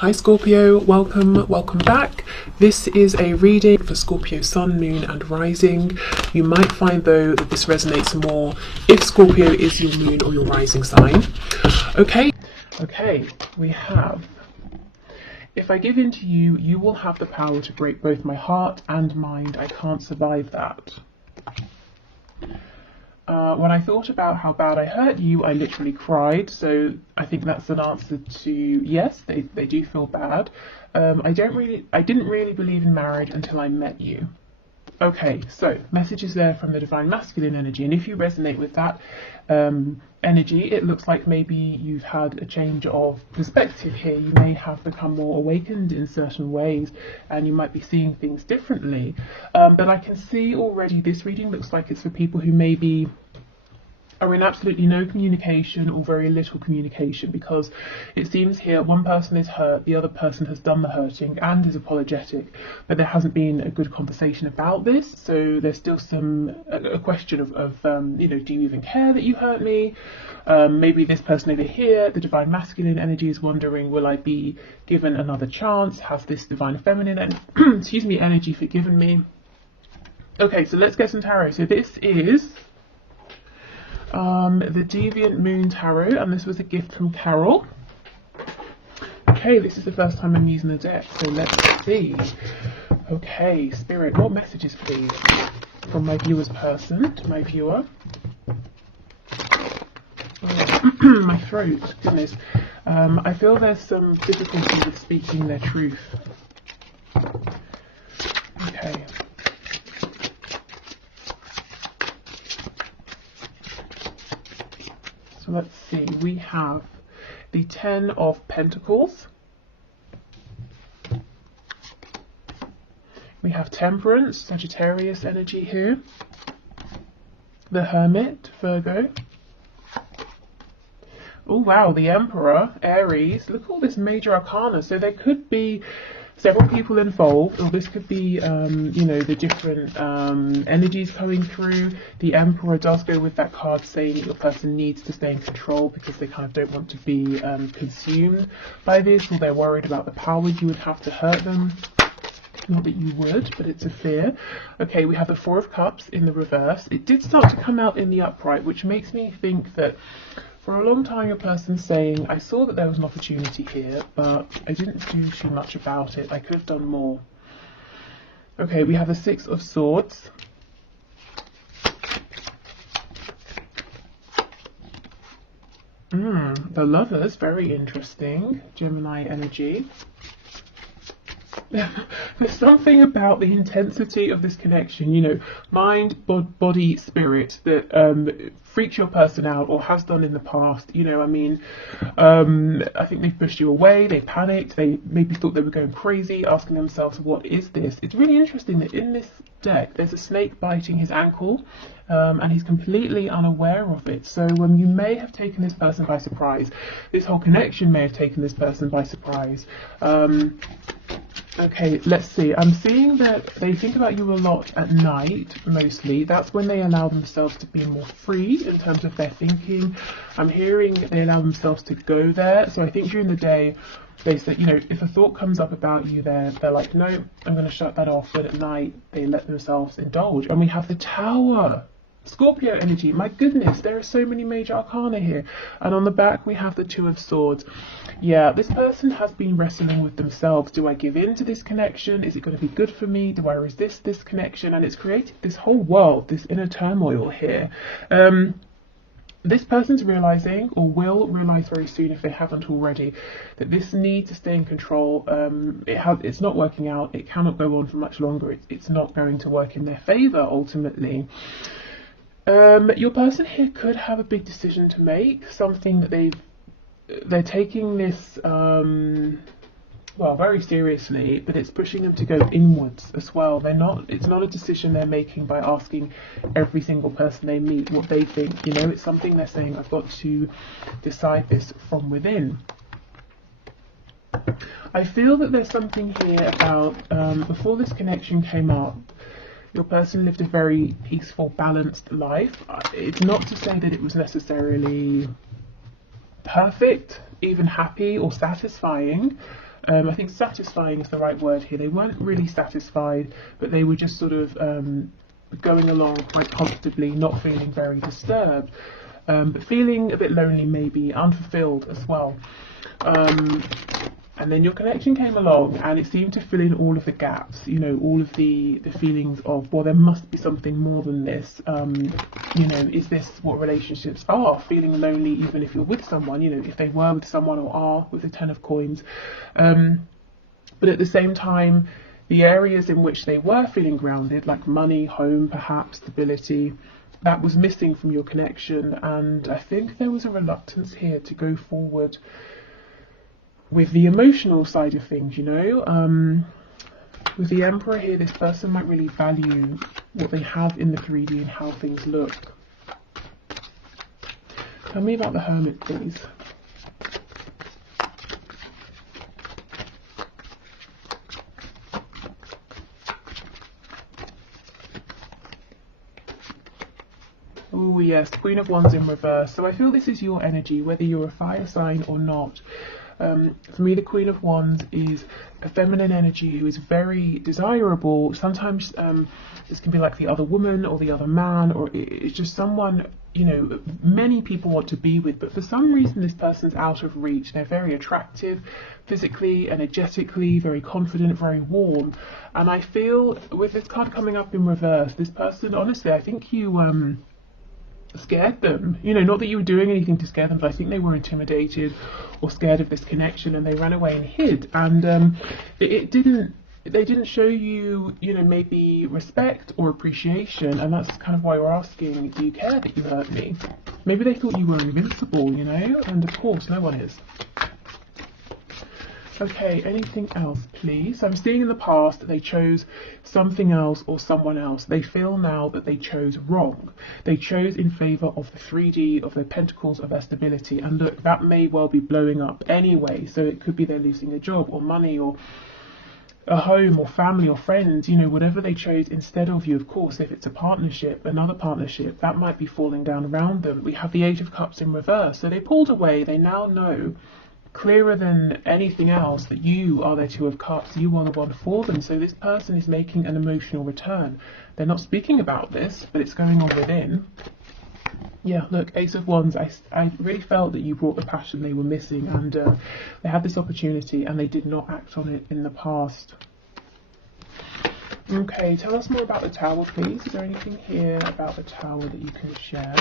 Hi Scorpio, welcome back. This is a reading for Scorpio Sun, Moon and Rising. You might find though that this resonates more if Scorpio is your moon or your rising sign. Okay, we have, if I give in to you, you will have the power to break both my heart and mind. I can't survive that. When I thought about how bad I hurt you, I literally cried. So I think that's an answer to yes, they do feel bad. I didn't really believe in marriage until I met you. Okay, so messages there from the divine masculine energy, and if you resonate with that energy, it looks like maybe you've had a change of perspective here. You may have become more awakened in certain ways, and you might be seeing things differently. But I can see already this reading looks like it's for people who maybe are in absolutely no communication or very little communication, because it seems here one person is hurt, the other person has done the hurting and is apologetic, but there hasn't been a good conversation about this. So there's still a question of do you even care that you hurt me? Maybe this person over here, the divine masculine energy, is wondering, will I be given another chance? Has this divine feminine energy forgiven me? Okay, so let's get some tarot. So this is the Deviant Moon Tarot, and this was a gift from Carol. Okay, this is the first time I'm using the deck, so let's see. Okay, Spirit, what messages please from my viewer's person to my viewer? Oh, my throat, goodness. I feel there's some difficulty with speaking their truth. Okay. So let's see, we have the Ten of Pentacles. We have Temperance, Sagittarius energy here. The Hermit, Virgo. Oh wow, the Emperor, Aries. Look at all this major arcana. So there could be several people involved, or this could be, the different energies coming through. The Emperor does go with that card saying that your person needs to stay in control because they kind of don't want to be consumed by this, or they're worried about the power you would have to hurt them. Not that you would, but it's a fear. Okay, we have the Four of Cups in the reverse. It did start to come out in the upright, which makes me think that for a long time your person's saying, I saw that there was an opportunity here, but I didn't do too much about it. I could have done more. Okay, we have the Six of Swords. The Lovers, very interesting. Gemini energy. There's something about the intensity of this connection, mind, body, spirit, that freaks your person out or has done in the past. I think they've pushed you away, they panicked, they maybe thought they were going crazy, asking themselves, what is this? It's really interesting that in this deck there's a snake biting his ankle, and he's completely unaware of it. So you may have taken this person by surprise. This whole connection may have taken this person by surprise. Okay, let's see. I'm seeing that they think about you a lot at night, mostly. That's when they allow themselves to be more free in terms of their thinking. I'm hearing they allow themselves to go there. So I think during the day, they say, if a thought comes up about you, they're like, no, I'm going to shut that off. But at night, they let themselves indulge. And we have the Tower. Scorpio energy, my goodness, there are so many major arcana here. And on the back we have the Two of Swords. Yeah, this person has been wrestling with themselves. Do I give in to this connection? Is it going to be good for me? Do I resist this connection? And it's created this whole world, this inner turmoil here. This person's realizing, or will realize very soon if they haven't already, that this need to stay in control, it's not working out. It cannot go on for much longer. It's not going to work in their favor ultimately. Your person here could have a big decision to make, something that they're taking this very seriously, but it's pushing them to go inwards as well. It's not a decision they're making by asking every single person they meet what they think. It's something they're saying, I've got to decide this from within. I feel that there's something here about before this connection came up, your person lived a very peaceful, balanced life. It's not to say that it was necessarily perfect, even happy or satisfying. I think satisfying is the right word here. They weren't really satisfied, but they were just sort of going along quite comfortably, not feeling very disturbed, but feeling a bit lonely, maybe unfulfilled as well. And then your connection came along and it seemed to fill in all of the gaps, you know, all of the feelings of, well, there must be something more than this. You know, is this what relationships are? Feeling lonely even if you're with someone, you know, if they were with someone or are with the 10 of coins. But at the same time, the areas in which they were feeling grounded, like money, home, perhaps, stability, that was missing from your connection. And I think there was a reluctance here to go forward with the emotional side of things, you know. With the Emperor here, this person might really value what they have in the 3D and how things look. Tell me about the Hermit, please. Oh yes, Queen of Wands in reverse. So I feel this is your energy, whether you're a fire sign or not. For me, the Queen of Wands is a feminine energy who is very desirable. Sometimes this can be like the other woman or the other man, or it's just someone, you know, many people want to be with, but for some reason this person's out of reach. They're very attractive, physically, energetically, very confident, very warm. And I feel with this card coming up in reverse, this person, honestly, I think you scared them, you know, not that you were doing anything to scare them, but I think they were intimidated or scared of this connection and they ran away and hid. And they didn't show you, you know, maybe respect or appreciation, and that's kind of why we're asking, do you care that you hurt me? Maybe they thought you were invincible, you know, and of course no one is. Okay, anything else, please? So I'm seeing in the past that they chose something else or someone else. They feel now that they chose wrong. They chose in favour of the 3D, of their pentacles, of their stability. And look, that may well be blowing up anyway. So it could be they're losing a job or money or a home or family or friends, you know, whatever they chose instead of you. Of course, if it's a partnership, another partnership, that might be falling down around them. We have the 8 of Cups in reverse. So they pulled away. They now know, clearer than anything else, that you are their 2 of Cups, you are the one for them. So this person is making an emotional return. They're not speaking about this, but it's going on within. Yeah, look, Ace of Wands, I really felt that you brought the passion they were missing, and they had this opportunity and they did not act on it in the past. Okay, tell us more about the Tower, please. Is there anything here about the Tower that you can share?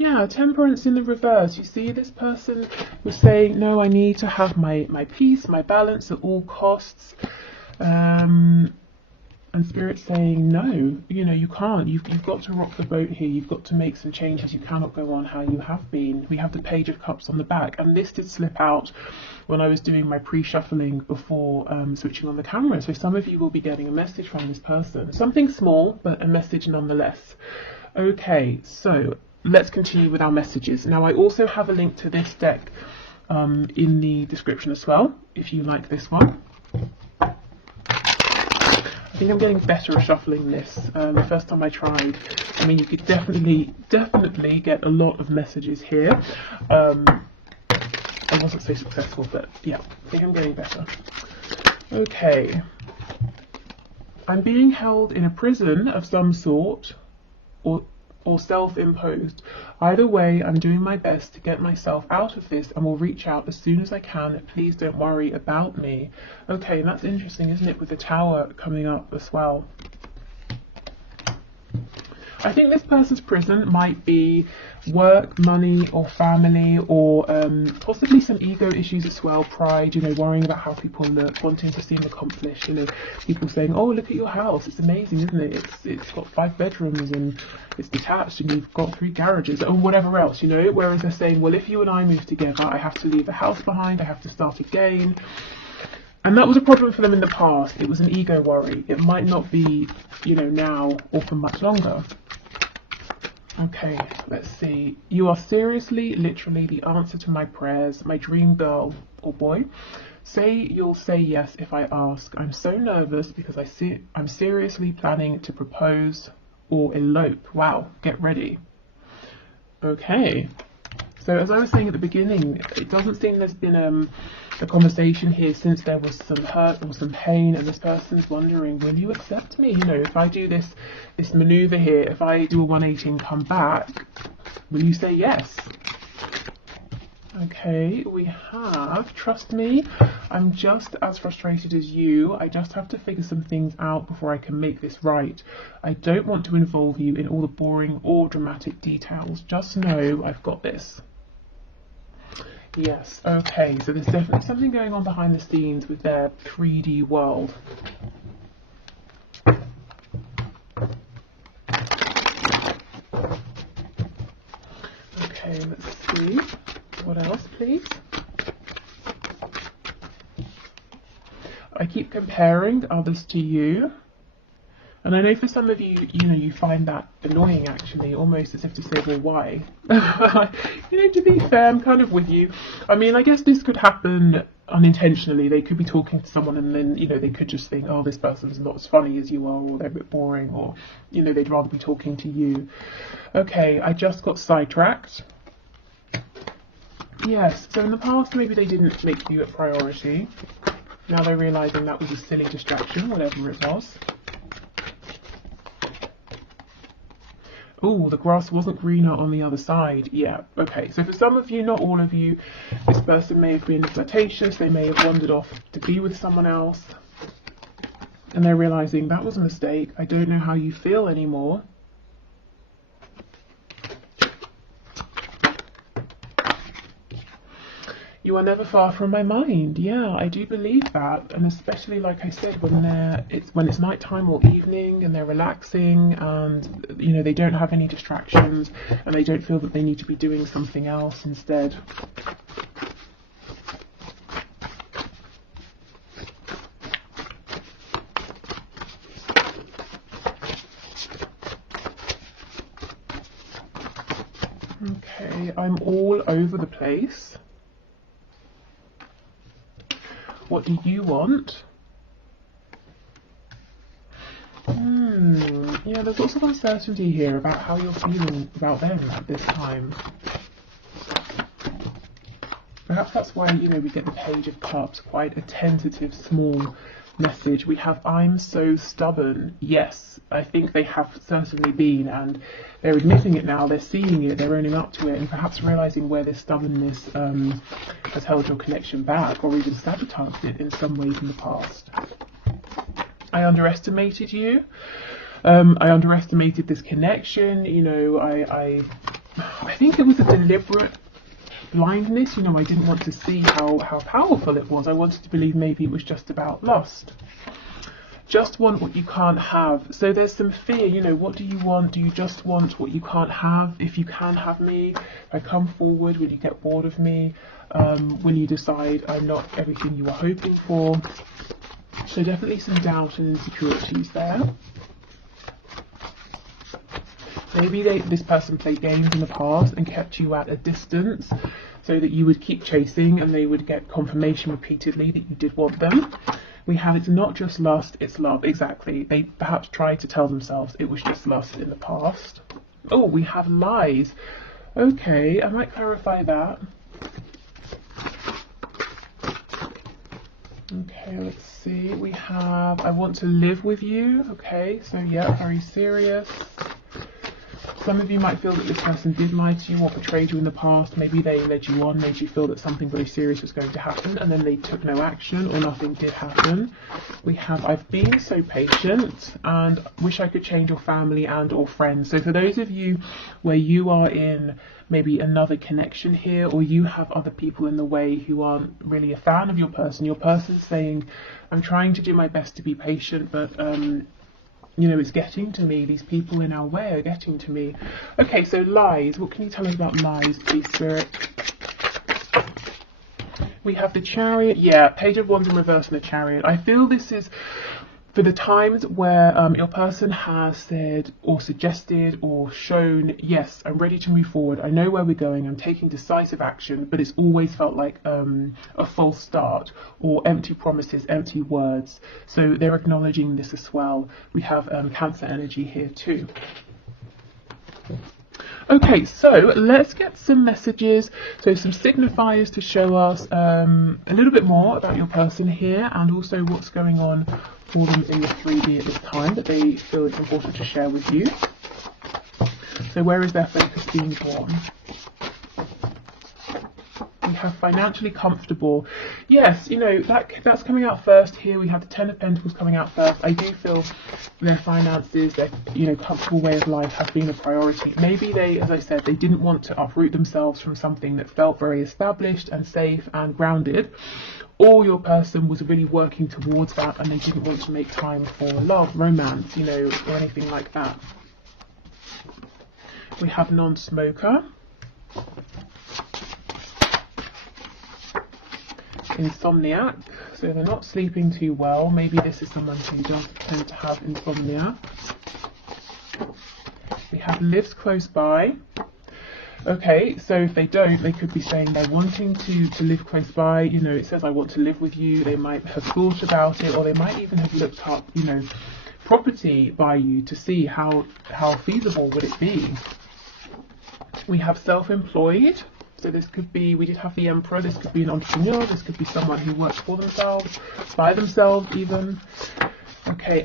Yeah, Temperance in the reverse. You see, this person was saying, no, I need to have my peace, my balance at all costs. And Spirit's saying, no, you know, you can't. You've got to rock the boat here. You've got to make some changes. You cannot go on how you have been. We have the Page of Cups on the back. And this did slip out when I was doing my pre-shuffling before switching on the camera. So some of you will be getting a message from this person. Something small, but a message nonetheless. Okay, so let's continue with our messages. Now, I also have a link to this deck in the description as well, if you like this one. I think I'm getting better at shuffling this. The first time I tried, I mean, you could definitely get a lot of messages here. I wasn't so successful, but yeah, I think I'm getting better. Okay. I'm being held in a prison of some sort, or self-imposed. Either way, I'm doing my best to get myself out of this and will reach out as soon as I can. Please don't worry about me. Okay, and that's interesting, isn't it, with the Tower coming up as well. I think this person's prison might be work, money, or family, or possibly some ego issues as well, pride, you know, worrying about how people look, wanting to seem accomplished, you know, people saying, oh, look at your house, it's amazing, isn't it? It's got 5 bedrooms and it's detached and you've got 3 garages, or whatever else, you know, whereas they're saying, well, if you and I move together, I have to leave the house behind, I have to start again. And that was a problem for them in the past. It was an ego worry. It might not be, you know, now or for much longer. Okay, let's see. You are seriously, literally the answer to my prayers, my dream girl or boy. Say you'll say yes if I ask. I'm so nervous because I'm seriously planning to propose or elope. Wow, get ready. Okay. So as I was saying at the beginning, it doesn't seem there's been a conversation here since there was some hurt or some pain, and this person's wondering, will you accept me? You know, if I do this maneuver here, if I do a 180 and come back, will you say yes? Okay, we have, trust me, I'm just as frustrated as you. I just have to figure some things out before I can make this right. I don't want to involve you in all the boring or dramatic details. Just know I've got this. Yes, okay, so there's definitely something going on behind the scenes with their 3D world. Okay, let's see. What else, please? I keep comparing others to you. And I know for some of you, you know, you find that annoying actually, almost as if to say, well, why? You know, to be fair, I'm kind of with you. I mean, I guess this could happen unintentionally. They could be talking to someone and then, you know, they could just think, oh, this person's not as funny as you are, or they're a bit boring, or, you know, they'd rather be talking to you. Okay, I just got sidetracked. Yes, so in the past maybe they didn't make you a priority. Now they're realising that was a silly distraction, whatever it was. Oh, the grass wasn't greener on the other side. Yeah, okay. So for some of you, not all of you, this person may have been flirtatious. They may have wandered off to be with someone else. And they're realising that was a mistake. I don't know how you feel anymore. You are never far from my mind. Yeah, I do believe that, and especially like I said, when it's nighttime or evening and they're relaxing, and you know they don't have any distractions, and they don't feel that they need to be doing something else instead. Okay, I'm all over the place. What do you want? Yeah, there's lots of uncertainty here about how you're feeling about them at this time. Perhaps that's why, you know, we get the Page of Cups, quite a tentative, small message. We have, I'm so stubborn. Yes, I think they have certainly been, and they're admitting it now, they're seeing it, they're owning up to it, and perhaps realising where this stubbornness has held your connection back, or even sabotaged it in some ways in the past. I underestimated you. I underestimated this connection. You know, I think it was a deliberate blindness. You know, I didn't want to see how powerful it was. I wanted to believe maybe it was just about lust. Just want what you can't have. So there's some fear, you know, what do you want? Do you just want what you can't have? If you can have me, if I come forward, will you get bored of me? Will you decide I'm not everything you were hoping for? So definitely some doubt and insecurities there. Maybe this person played games in the past and kept you at a distance so that you would keep chasing and they would get confirmation repeatedly that you did want them. We have, it's not just lust, it's love. Exactly. They perhaps tried to tell themselves it was just lust in the past. Oh, we have lies. Okay, I might clarify that. Okay, let's see. We have, I want to live with you. Okay, so yeah, very serious. Some of you might feel that this person did lie to you or betrayed you in the past. Maybe they led you on, made you feel that something very serious was going to happen, and then they took no action or nothing did happen. We have, I've been so patient and wish I could change your family and or friends. So for those of you where you are in maybe another connection here, or you have other people in the way who aren't really a fan of your person's saying, I'm trying to do my best to be patient, but you know, it's getting to me. These people in our way are getting to me. Okay, so lies. What can you tell us about lies, please, Spirit? We have the Chariot. Yeah, Page of Wands in reverse and the Chariot. I feel this is for the times where your person has said or suggested or shown, yes, I'm ready to move forward. I know where we're going. I'm taking decisive action, but it's always felt like a false start or empty promises, empty words. So they're acknowledging this as well. We have Cancer energy here too. Okay, so let's get some messages, so some signifiers to show us a little bit more about your person here, and also what's going on for them in the 3D at this time that they feel it's important to share with you. So where is their focus being drawn? We have financially comfortable. Yes, you know, that's coming out first here. We have the Ten of Pentacles coming out first. I do feel their finances, their, you know, comfortable way of life has been a priority. Maybe they, as I said, they didn't want to uproot themselves from something that felt very established and safe and grounded, or your person was really working towards that and they didn't want to make time for love, romance, you know, or anything like that. We have non-smoker. Insomniac, so they're not sleeping too well. Maybe this is someone who does tend to have insomnia. We have lives close by. Okay, so if they don't, they could be saying they're wanting to live close by. You know, it says I want to live with you. They might have thought about it, or they might even have looked up, you know, property by you to see how feasible would it be. We have self-employed. So this could be, we did have the Emperor, this could be an entrepreneur, this could be someone who works for themselves, by themselves even. Okay,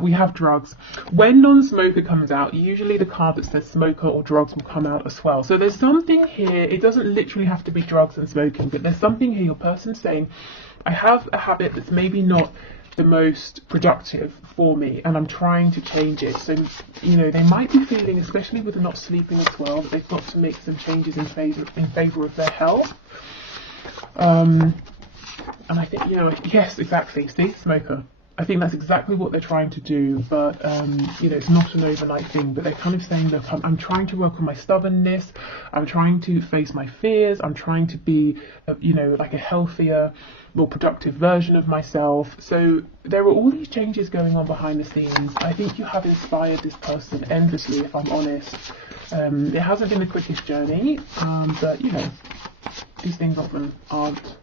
we have drugs. When non-smoker comes out, usually the card that says smoker or drugs will come out as well. So there's something here, it doesn't literally have to be drugs and smoking, but there's something here, your person's saying, I have a habit that's maybe not the most productive for me and I'm trying to change it. So, you know, they might be feeling, especially with not sleeping as well, that they've got to make some changes in favour of their health. And I think, you know, yes, exactly, see, smoker. I think that's exactly what they're trying to do, but you know, it's not an overnight thing, but they're kind of saying, look, I'm trying to work on my stubbornness, I'm trying to face my fears, I'm trying to be, you know, like a healthier, more productive version of myself. So there are all these changes going on behind the scenes. I think you have inspired this person endlessly, if I'm honest. It hasn't been the quickest journey, but you know, these things often aren't.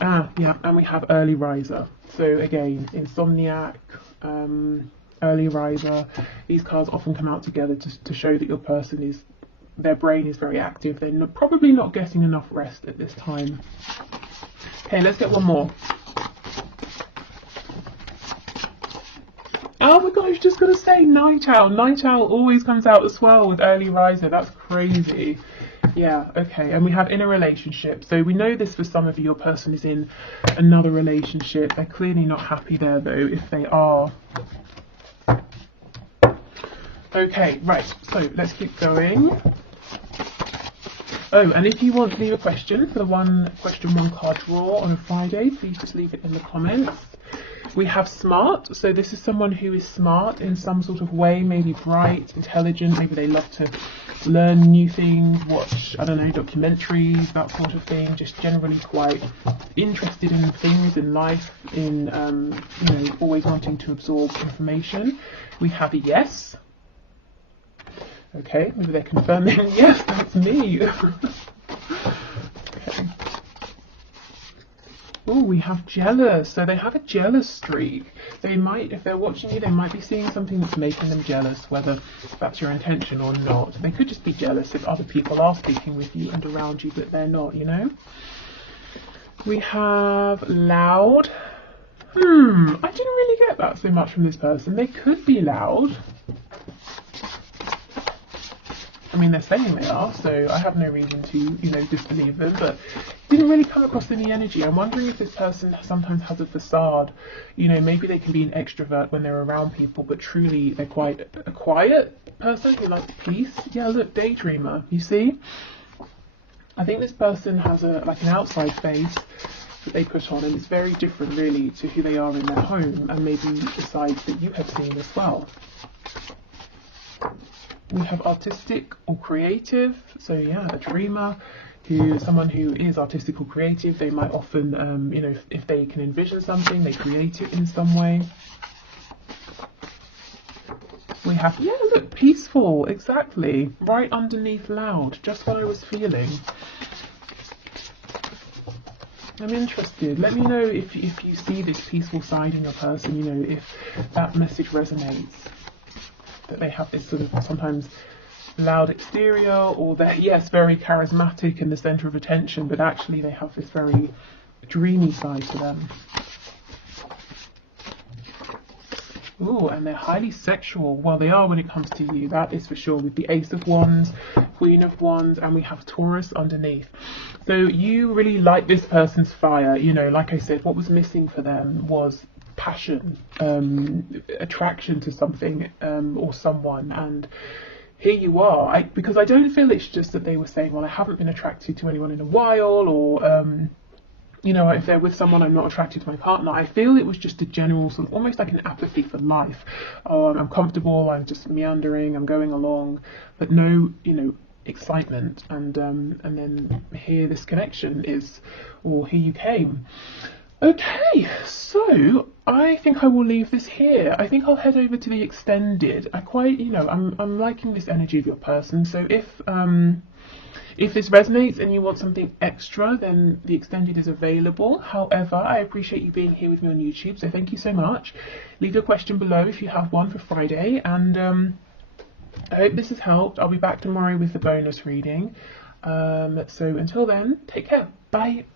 Yeah, and we have early riser. So again, insomniac, early riser. These cards often come out together to show that your person is, their brain is very active. They're probably not getting enough rest at this time. Okay, let's get one more. Oh my gosh, just gotta say night owl. Night owl always comes out as well with early riser. That's crazy. Yeah, okay, and we have in a relationship. So we know this for some of you, your person is in another relationship. They're clearly not happy there though, if they are. Okay, right, so let's keep going. Oh, and if you want to leave a question for the question one card draw on a Friday, please just leave it in the comments. We have smart, so this is someone who is smart in some sort of way, maybe bright, intelligent, maybe they love to learn new things, watch, I don't know, documentaries, that sort of thing, just generally quite interested in things in life, in, you know, always wanting to absorb information. We have a yes. Okay, maybe they're confirming, yes, that's me. Okay. Oh, we have jealous. So they have a jealous streak. They might, if they're watching you, they might be seeing something that's making them jealous, whether that's your intention or not. They could just be jealous if other people are speaking with you and around you, but they're not, you know. We have loud. I didn't really get that so much from this person. They could be loud. I mean, they're saying they are, so I have no reason to, you know, disbelieve them, but didn't really come across any energy. I'm wondering if this person sometimes has a facade. You know, maybe they can be an extrovert when they're around people, but truly they're quite a quiet person who likes peace. Yeah, look, daydreamer, you see? I think this person has like an outside face that they put on, and it's very different really to who they are in their home, and maybe the sides that you have seen as well. We have artistic or creative, so yeah, a dreamer, someone who is artistic or creative. They might often, you know, if they can envision something, they create it in some way. We have, yeah, look, peaceful, exactly, right underneath loud, just what I was feeling. I'm interested. Let me know if you see this peaceful side in your person, you know, if that message resonates. That they have this sort of sometimes loud exterior, or they're, yes, very charismatic and the centre of attention, but actually they have this very dreamy side to them. Ooh, and they're highly sexual. Well, they are when it comes to you, that is for sure, with the Ace of Wands, Queen of Wands, and we have Taurus underneath. So you really like this person's fire. You know, like I said, what was missing for them was passion, attraction to something or someone, and here you are. Because I don't feel it's just that they were saying, well, I haven't been attracted to anyone in a while, or you know, if they're with someone, I'm not attracted to my partner. I feel it was just a general sort of almost like an apathy for life. Oh, I'm comfortable, I'm just meandering, I'm going along, but no, you know, excitement. And then here this connection is, or here you came. Okay, so I think I will leave this here. I think I'll head over to the extended. I quite, you know, I'm liking this energy of your person. So if this resonates and you want something extra, then the extended is available. However, I appreciate you being here with me on YouTube, so thank you so much. Leave your question below if you have one for Friday, and I hope this has helped. I'll be back tomorrow with the bonus reading. So until then, take care. Bye.